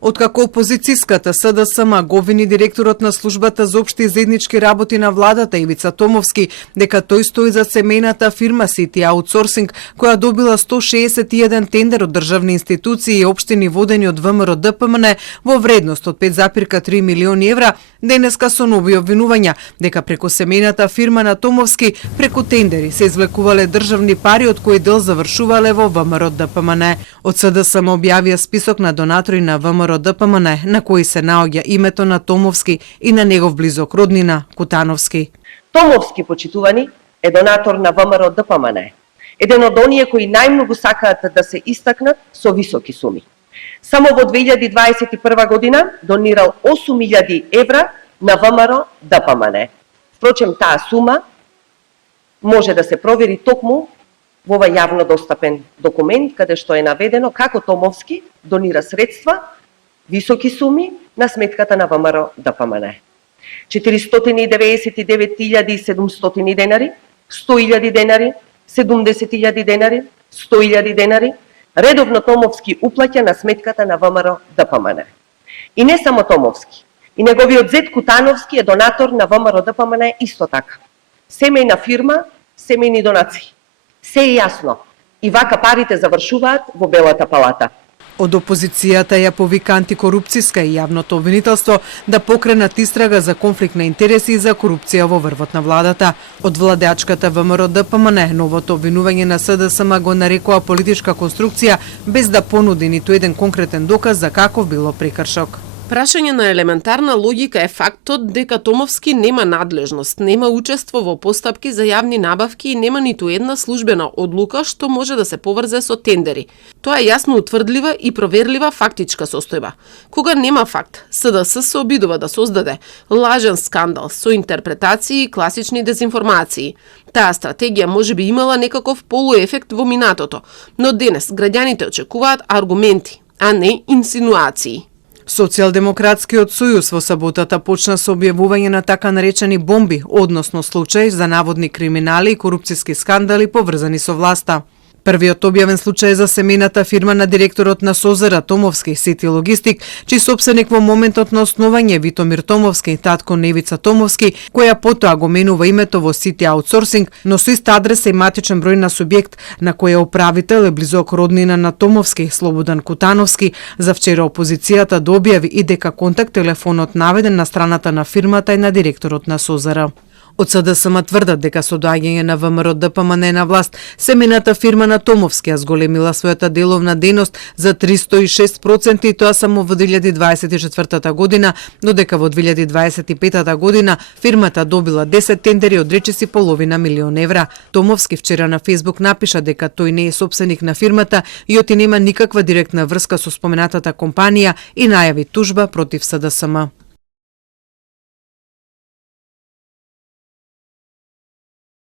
Откако опозицијската СДСМ го обвини директорот на службата за општи и заеднички работи на владата Ивица Томовски дека тој стои за семејната фирма City Outsourcing, која добила 161 тендер од државни институции и општини водени од ВМРО ДПМН во вредност од 5,3 милиони евра, денеска со нови обвинувања дека преку семејната фирма на Томовски преку тендери се извлекувале државни пари од кои дел завршувале во ВМРО ДПМН. Од СДСМ објавија список на донатори на ВМРО ДПМН, на кои се наоѓа името на Томовски и на негов близок роднина Кутановски. Томовски, почитувани, е донатор на ВМРО ДПМН. Еден од оние кои најмногу сакаат да се истакнат со високи суми. Само во 2021 година донирал 8.000 евра на ВМРО ДПМН. Впрочем, таа сума може да се провери токму во овој јавно достапен документ, каде што е наведено како Томовски донира средства, високи суми, на сметката на ВМРО ДПМН. 499.700 денари, 100.000 денари, 70.000 денари, 100.000 денари, редовно Томовски уплаќа на сметката на ВМРО ДПМН. И не само Томовски, и неговиот зет Кутановски е донатор на ВМРО ДПМН исто така. Семејна фирма, семејни донации. Се е јасно. И вака парите завршуваат во Белата палата. Од опозицијата ја повика антикорупцијска и јавното обвинителство да покренат истрага за конфликт на интереси и за корупција во врвот на владата. Од владеачката ВМРО ДПМН новото обвинување на СДСМ го нарекува политичка конструкција без да понуди ниту еден конкретен доказ за каков било прекршок. Прашање на елементарна логика е фактот дека Томовски нема надлежност, нема учество во постапки за јавни набавки и нема ниту една службена одлука што може да се поврзе со тендери. Тоа е јасно утврдлива и проверлива фактичка состојба. Кога нема факт, СДС се обидува да создаде лажен скандал со интерпретации и класични дезинформации. Таа стратегија може би имала некаков полуефект во минатото, но денес граѓаните очекуваат аргументи, а не инсинуации. Социјалдемократскиот сојуз во саботата почна со објавување на така наречени бомби, односно случаи за наводни криминали и корупцијски скандали поврзани со власта. Првиот објавен случај за семејната фирма на директорот на СОЗР Томовски, City Logistic, чиј сопственик во моментот на основање Витомир Томовски, татко на Ивица Томовски, која потоа го менува името во City Outsourcing, но со иста адреса и матичен број на субјект на која управител е близок роднина на Томовски, Слободан Кутановски, за вчера опозицијата да објави и дека контакт телефонот наведен на страната на фирмата и на директорот на СОЗР. Од СДСМ тврдат дека со доаѓање на ВМРО ДПМН на власт, семејната фирма на Томовски ја зголемила својата деловна дејност за 306% и тоа само во 2024 година, додека во 2025 година фирмата добила 10 тендери од речиси половина милион евра. Томовски вчера на Фејсбук напиша дека тој не е сопственик на фирмата и оти нема никаква директна врска со споменатата компанија и најави тужба против СДСМ.